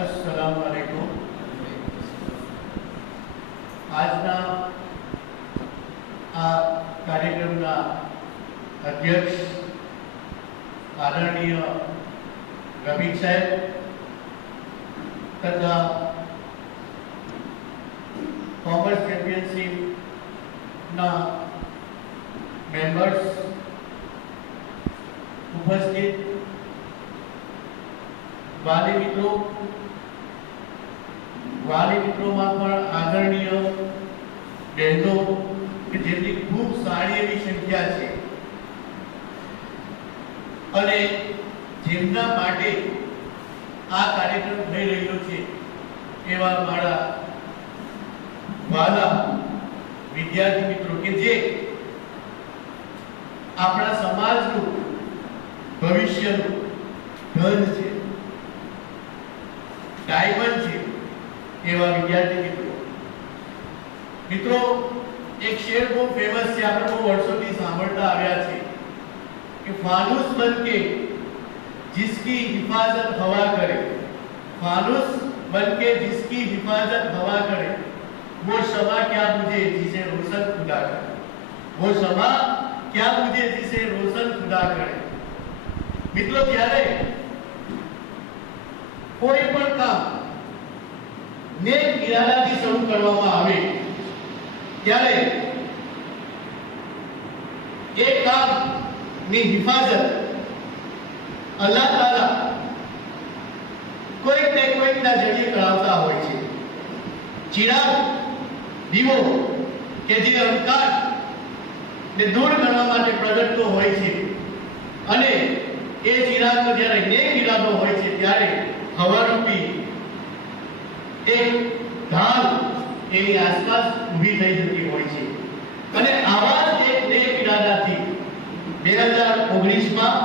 अस्सलाम वालेकुम। આજના આ કાર્યક્રમના અધ્યક્ષ આદરણીય રફીક સાહેબ તથા કોમર્સ ચેમ્પિયનશિપના મેમ્બર્સ ઉપસ્થિત વાલી મિત્રોમાં પણ આદરણીય બહેનો કે જેમની ખૂબ સારી એવી સંખ્યા છે અને જેમના માટે આ કાર્યક્રમ થઈ રહ્યો છે એવા મારા વાલા વિદ્યાર્થી મિત્રો કે જે આપણા સમાજનું ભવિષ્યનું ધન છે, ડાયમંડ છે એવા વિદ્યાર્થી મિત્રો એક શેર બહુ ફેમસ છે, આપણે બહુ વર્ષોથી સાંભળતા આવ્યા છે कि फानूस बनके जिसकी हिफाजत हवा करे, फानूस बनके जिसकी हिफाजत हवा करे, वो शमा क्या मुझे जिसे रोशन खुदा करे, वो शमा क्या मुझे जिसे रोशन खुदा करे। मित्रों ત્યારે કોઈ પણ કામ નેક ઇરાદાથી શરૂ કરવામાં આવે ત્યારે એ કામ ની हिफाजत अल्लाह ताला कोई ने कोई ना जरिए करावता होय छे। चिराग दीवो के जे अंधकार ने दूर करवा माटे प्रगटतो होय छे अने ए चिराग नो ज्यारे नेक इरादो होय छे त्यारे हवारूपी एक ढाल एनी आसपास ઊભી થઈ જતી હોય છે અને આવા જ એક નેક ઇરાદાથી 2019 માં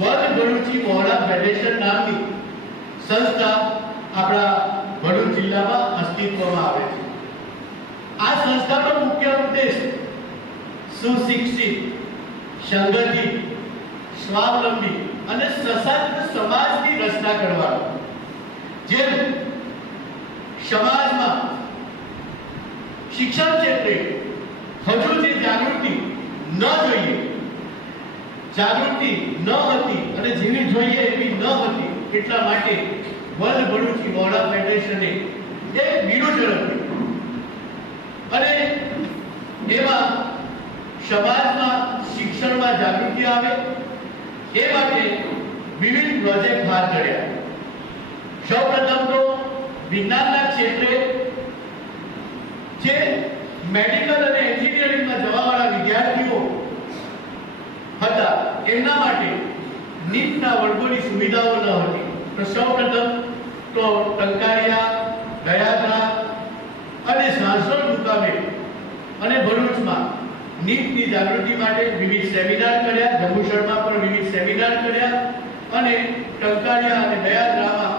વર્લ્ડ ભરૂચી મોહરા ફેડરેશન નામની સંસ્થા આપણા ભરૂચ જિલ્લામાં અસ્તિત્વમાં આવે છે। આ સંસ્થાનો મુખ્ય ઉદ્દેશ સુશિક્ષિત, સંગઠિત, સ્વાવલંબી અને સશક્ત સમાજની રચના કરવાનો। જેમ સમાજમાં શિક્ષણ ક્ષેત્રે હજુ જે જાગૃતિ ન જોઈએ, જાગૃતિ ન હતી અને જેવી જોઈએ એવી ન હતી એટલા માટે વર્લ્ડ ભરૂચી મોહરા ફેડરેશને એક બીડું ઝડપ્યું અને એમાં સમાજમાં શિક્ષણમાં જાગૃતિ આવે એ માટે વિવિધ પ્રોજેક્ટ હાથ ધર્યા। સૌપ્રથમ તો વિજ્ઞાનના ક્ષેત્રે જે મેડિકલ અને એન્જિનિયરિંગમાં જવાવાળા વિદ્યાર્થીઓ હતા એમના માટે નીટના વર્ગોની સુવિધાઓ ન હતી તો સૌપ્રથમ તો ટંકારિયા, દયાદરા અને સાંસોડ મુકામે અને ભરૂચમાં નીટની જાગૃતિ માટે વિવિધ સેમિનાર કર્યા। જંબુસરમાં પણ વિવિધ સેમિનાર કર્યા અને ટંકારિયા અને દયાદરામાં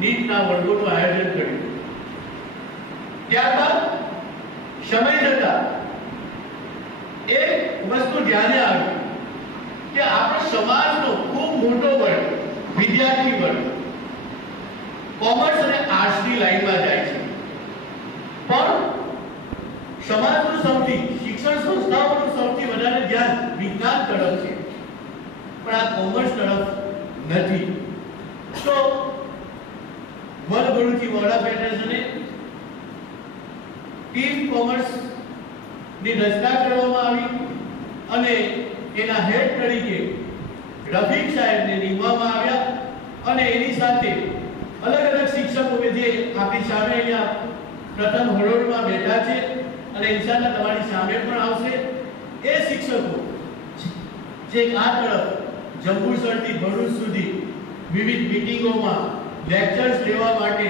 નીટના વર્ગોનું આયોજન કર્યું। ત્યારબાદ સમય જતા એક વસ્તુ ધ્યાને આવી કે આપણા સમાજનો ખૂબ મોટો વર્ગ વિદ્યાર્થી વર્ગ કોમર્સ અને આર્ટ્સની લાઈનમાં જાય છે પણ સમાજનું સૌથી શિક્ષણ સંસ્થાઓનું સૌથી વધારે ધ્યાન વિજ્ઞાન તરફ છે પણ આ કોમર્સ તરફ નથી। તો વર્લ્ડ ભરૂચી મોહરા ફેડરેશને ટીમ કોમર્સ ની રચના કરવામાં આવી અને એના હેડ તરીકે રફીક સાહેબને નિમવામાં આવ્યા અને એની સાથે અલગ અલગ શિક્ષકો કે જે આપણી સામે અહીંયા પ્રથમ હરોળમાં બેઠા છે અને ઇન્શાઅલ્લાહ તમારી સામે પણ આવશે એ શિક્ષકો જે આ તરફ જંબુસરથી ભરૂચ સુધી વિવિધ મીટિંગોમાં લેક્ચર્સ લેવા માટે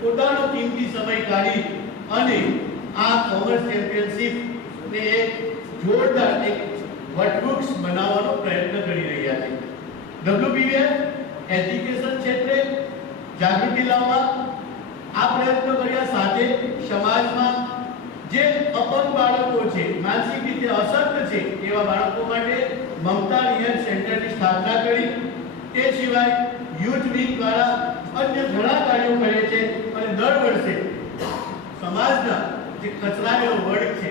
પોતાનો કિંમતી સમય કાઢી અને આ કોમર્સ ચેમ્પિયનશિપ ને એક જોરદાર એક વટવૃક્ષ બનાવવાનો પ્રયત્ન કરી રહ્યા છે। WBF એજ્યુકેશન ક્ષેત્રે જાગૃતિ લાવવા આ પ્રયત્ન કર્યા સાથે સમાજમાં જે અપંગ બાળકો છે, માનસિક રીતે અશક્ત છે એવા બાળકો માટે મમતા રિહેબ સેન્ટરની સ્થાપના કરી। તે સિવાય યુથ વિંગ દ્વારા અન્ય ઘણા કાર્યો કરે છે અને દર વર્ષે સમાજના જે કચરાયેલો વર્ગ છે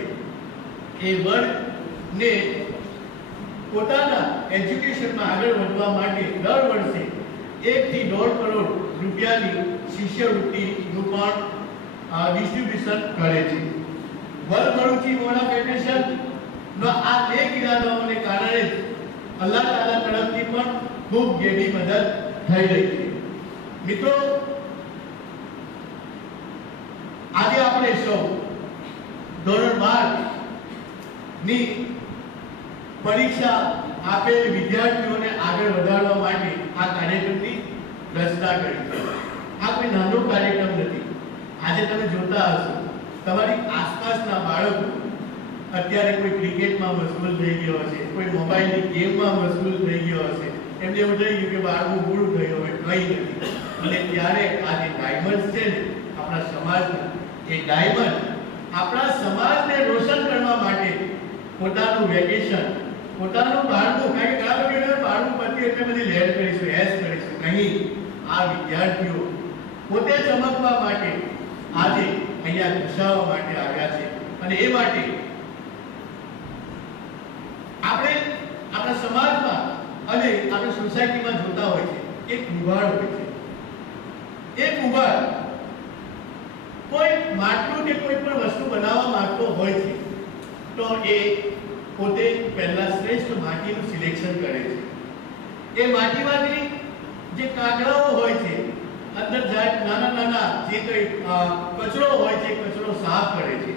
એ વર્ગને પોતાના એજ્યુકેશનમાં આગળ વધવા માટે દર વર્ષે 1 થી 1.5 કરોડ રૂપિયાની શિષ્યવૃત્તિનું પણ ડિસ્ટ્રીબ્યુશન કરે છે. વલભરૂચી મોના ફેડરેશન નો આ નેક ઇરાદાઓને કારણે અલ્લાહ તાલા તરફથી પણ ખૂબ ગેડી મદદ થઈ રહી છે. મિત્રો, આજે આપણે સૌ ધોરણ 12 ની પરીક્ષા આપેલ વિદ્યાર્થીઓને આગળ વધારવા માટે આ કાર્યક્રમની રચના કરી છે. આ કોઈ નાનો કાર્યક્રમ નથી. આજે તમે જોતા હશો તમારી આસપાસના બાળકો અત્યારે કોઈ ક્રિકેટમાં મશગુલ થઈ ગયો હશે, કોઈ મોબાઈલની ગેમમાં મશગુલ થઈ ગયો હશે, એમને એવું થઈ ગયું કે બાળકો પૂરું થયું હવે કંઈ નથી. અને ત્યારે આ જે ડાયમંડ છે ને આપણા સમાજના, એ ડાયમંડ આપણા સમાજને રોશન કરવા માટે પોતાનું વેકેશન, પોતાનું બાળનું, કારણ કે ઘણા લોકો બાળનું પરથી એટલે બધી લહેર કરીશું, એસ કરીશું, નહીં. આ વિદ્યાર્થીઓ પોતે ચમકવા માટે આજે અહીંયા ઘુસાવવા માટે આવ્યા છે. અને એ માટે આપણે આપણા સમાજમાં અને આપણી સોસાયટીમાં જોતા હોય છે એક કુંભાર હોય છે. એ કુંભાર કોઈ માટલું કે કોઈ પણ વસ્તુ બનાવવા માંગતો હોય છે તો એ પોતે પહેલા શ્રેષ્ઠ માટીનું સિલેક્શન કરે છે. એ માટીમાંથી જે કાંકરાઓ હોય છે, અંદર જાય નાના નાના જે કંઈ કચરો હોય છે, કચરો સાફ કરે છે,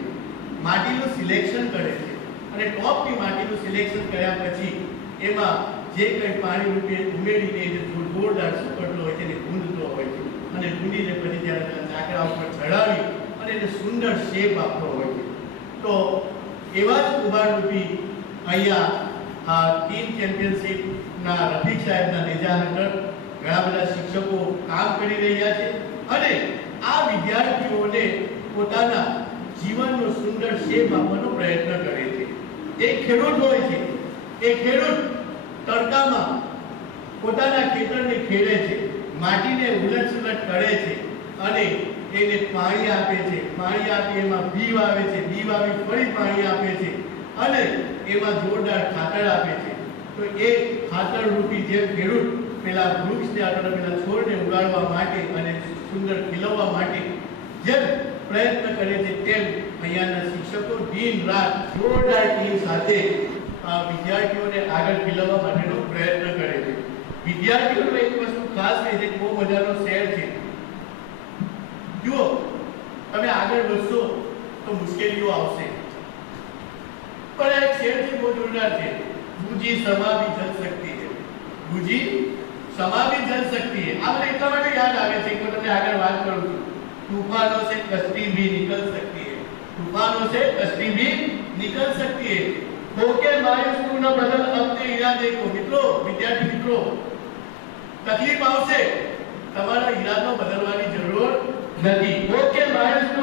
માટીનું સિલેક્શન કરે છે. અને ટોપની માટીનું સિલેક્શન કર્યા પછી એમાં જે કંઈ પાણી રૂપે ઉમેરીને જે જોરદાર સુકડતો હોય છે એને ગૂંથતો હોય છે. અને ગૂંથીને પછી જ્યારે ચાકરા ઉપર ચડાવી અને એને સુંદર શેપ આપતો હોય છે. તો એવા જ કુંભારરૂપી અહીંયા ટીમ ચેમ્પિયનશિપના રફીક સાહેબના નેજા હેઠળ ઘણા બધા શિક્ષકો કામ કરી રહ્યા છે અને આ વિદ્યાર્થીઓને પોતાના જીવનનો સુંદર શેપ આપવાનો પ્રયત્ન કરે છે. એક ખેડૂત હોય છે, એ ખેડૂત તડકામાં પોતાના ખેતરને ખેડે છે, માટીને ઉલટ-સુલટ કરે છે અને એને પાણી આપે છે. પાણી આપી એમાં બી વાવે છે, બી વાવી ફરી પાણી આપે છે અને એમાં જોરદાર ખાતર આપે છે. તો એ ખાતર રૂપી જે ખેડૂત પેલા વૃક્ષને અથવા પેલા છોડને ઉગાડવા માટે અને સુંદર ખીલવવા માટે જેમ પ્રયત્ન કરે છે, તેમ અહીંયાના શિક્ષકો દિન રાત જોરદાર ટીમ સાથે વિદ્યાર્થીઓને આગળ ખીલવવા માટેનો પ્રયત્ન કરે છે. વિદ્યાર્થીઓનો એક વસ્તુ ખાસ છે, જે બહુ મજાનો શેર છે. જુઓ, તમે આગળ વધશો તો મુશ્કેલીઓ આવશે, પણ એક શેર છે બહુ જોરદાર છે. બુજી સમા ભી જલ सकती है, બુજી સમા ભી જલ सकती है. આ મને એટલા માટે યાદ આવે છે કે તમને આગળ વાત કરું છું. तूफानों से कश्ती भी निकल सकती है, तूफानों से कश्ती भी निकल सकती है. होके मायूस तू न बदल अपने इरादे को. મિત્રો, વિદ્યાર્થી મિત્રો, તકલીફ આવશે, તમારા ઈરાદો બદલવાની જરૂર નથી. होके मायूस तू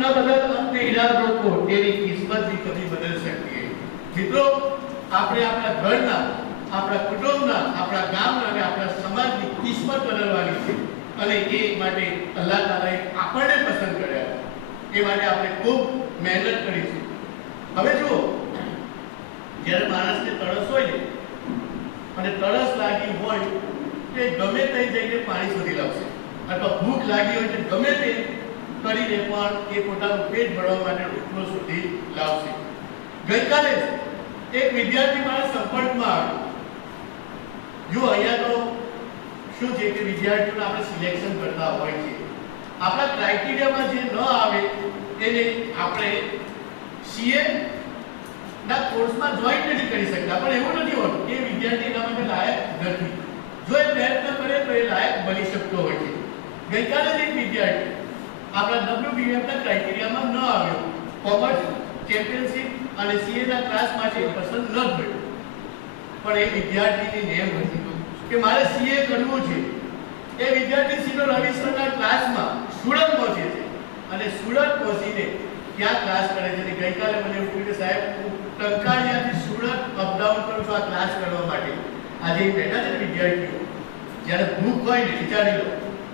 न बदल अपने इरादों को, तेरी किस्मत भी कभी बदल सकती है. મિત્રો, આપણે આપણા ઘરના, આપણા કુટુંબના, આપણા ગામના અને આપણા સમાજની કિસ્મત બદલવાની છે અને એ માટે અલ્લાહ તાલાએ આપણને પસંદ કર્યા. એ માટે આપણે ખૂબ મહેનત કરીશું. હવે જુઓ, જ્યારે માણસને તરસ હોય ને અને તરસ લાગી હોય તો ગમે તે જઈને પાણી શોધી લાવશે, અથવા ભૂખ લાગી હોય તો ગમે તે કરીને પણ એ પોતાનું પેટ ભરવા માટે રોટલો શોધી લાવશે. ગઈકાલે એક વિદ્યાર્થી મારા સંપર્કમાં આવ્યો. જો અહીંયા તો શું છે કે વિદ્યાર્થીઓને આપણે સિલેક્શન કરતા હોય છે, આપણા ક્રાઇટેરિયામાં જે ન આવે એને આપણે સીએ ના કોર્સમાં જોઈન નથી કરી શકતા. પણ એવું નથી હોતું કે વિદ્યાર્થી એના માટે લાયક નથી. જો એ પ્રયત્ન કરે તો એ લાયક બની શકતો હોય છે. ગઈકાલે જ એક વિદ્યાર્થી આપણા WBFના ક્રાઇટેરિયામાં ન આવ્યો, કોમર્સ ચેમ્પિયનશિપ અને સીએ ના ક્લાસ માટે પસંદ ન થયો. પણ એ વિદ્યાર્થીની નેમ હતી કે મારે સીએ કરવું છે. એ વિદ્યાર્થી સીધો રવિશંકરના ક્લાસમાં સુરત પહોંચે છે અને સુરત પહોંચીને ત્યાં ક્લાસ કરે છે. ગઈકાલે મને એવું કહ્યું કે સાહેબ, હું ટંકાળિયાથી સુરત અપડાઉન કરું છું આ ક્લાસ કરવા માટે. આજે બેઠા છે ને વિદ્યાર્થીઓ, જ્યારે ભૂખ હોય ને વિચારી લો,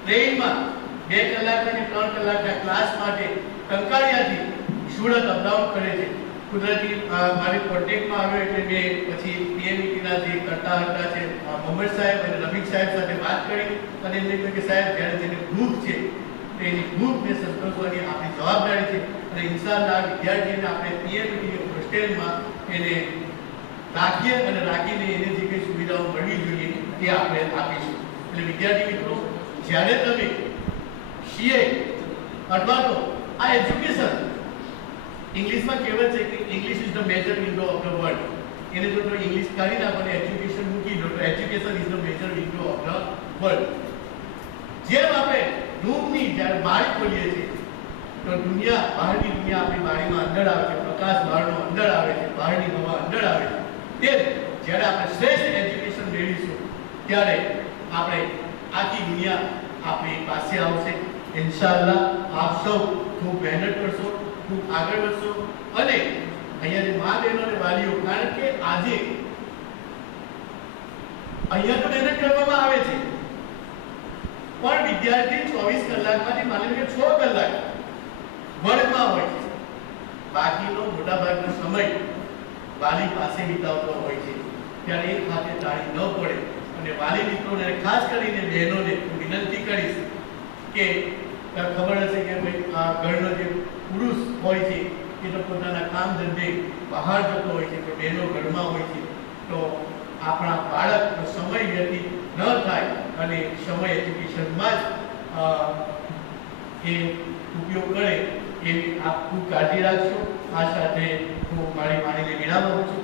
ટ્રેનમાં 2 કલાક અને 3 કલાકના ક્લાસ માટે ટંકારિયાથી સુરત અપડાઉન કરે છે. કુદરતી મારી કોન્ટેક્ટમાં આવ્યો એટલે મેં પછી પીએમઈટીના જે કરતા હતા છે મોહમ્મદ સાહેબ અને રફીક સાહેબ સાથે વાત કરી અને એમને કહ્યું કે સાહેબ જ્યારે જેને ભૂખ છે એની ભૂખને સંતોષવાની આપણી જવાબદારી છે અને ઇન્શાઅલ્લાહ વિદ્યાર્થીને આપણે પીએમઈટી હોસ્ટેલમાં એને રાખીએ અને રાખીને એને જે કંઈ સુવિધાઓ મળવી જોઈએ એ આપણે આપીશું. એટલે વિદ્યાર્થી મિત્રો, જ્યારે તમે સીએ અથવા તો આ એજ્યુકેશન, ઇંગ્લિશમાં કહેવત છે કે English is the major window of the world. એને જો તમે ઇંગ્લિશ કાઢી નાખો અને એજ્યુકેશન મૂકી દો તો education is the major window of the world. જેમ આપણે રૂમની જ્યારે બારી ખોલીએ છીએ તો દુનિયા, બહારની દુનિયા આપણી બારીમાં અંદર આવે છે, પ્રકાશ બહારનો અંદર આવે છે, બહારની હવા અંદર આવે છે. તે જ્યારે આપણે શ્રેષ્ઠ એજ્યુકેશન મેળવીશું ત્યારે આપણે આખી દુનિયા આપણી પાસે આવશે. ઇન્શાઅલ્લાહ આપ સૌ ખૂબ મહેનત કરશો, ખૂબ આગળ વધશો અને અહીંયા જે મા બહેનો અને વાલીઓ, કારણ કે આજે અહીંયા તો મહેનત કરવામાં આવે છે પણ વિદ્યાર્થી 24 કલાકમાંથી માની લો કે 6 કલાક વર્ગમાં હોય છે, બાકીનો મોટાભાગનો સમય વાલી પાસે વિતાવતો હોય છે. ત્યારે એક હાથે તાળી ન પડે અને વાલી મિત્રોને ખાસ કરીને બહેનોને વિનંતી કરીશ કે ખબર હશે કે ભાઈ આ ઘરનો જે પુરુષ હોય છે એ તો પોતાના કામ ધંધે બહાર જતો હોય છે, તો બહેનો ઘરમાં હોય છે, તો આપણા બાળકનો સમય વ્યતીત ન થાય અને સમય એજ્યુકેશનમાં જ એ ઉપયોગ કરે એવી આપ ખૂબ કાળજી રાખશો. આ સાથે હું મારી વાણીને વિરામ આપું છું.